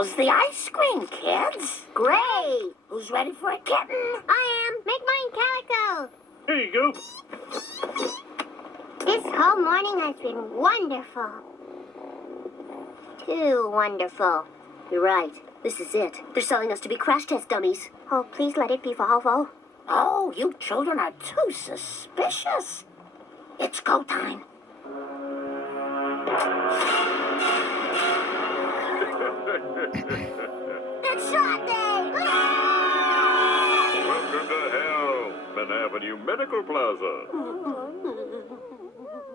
How's the ice cream, kids? Great! Who's ready for a kitten? I am. Make mine calico. Here you go. This whole morning has been wonderful. Too wonderful. You're right. This is it. They're selling us to be crash test dummies. Oh, please let it be Volvo. Oh, you children are too suspicious. It's go time. It's shot day! Welcome to hell, Avenue Medical Plaza.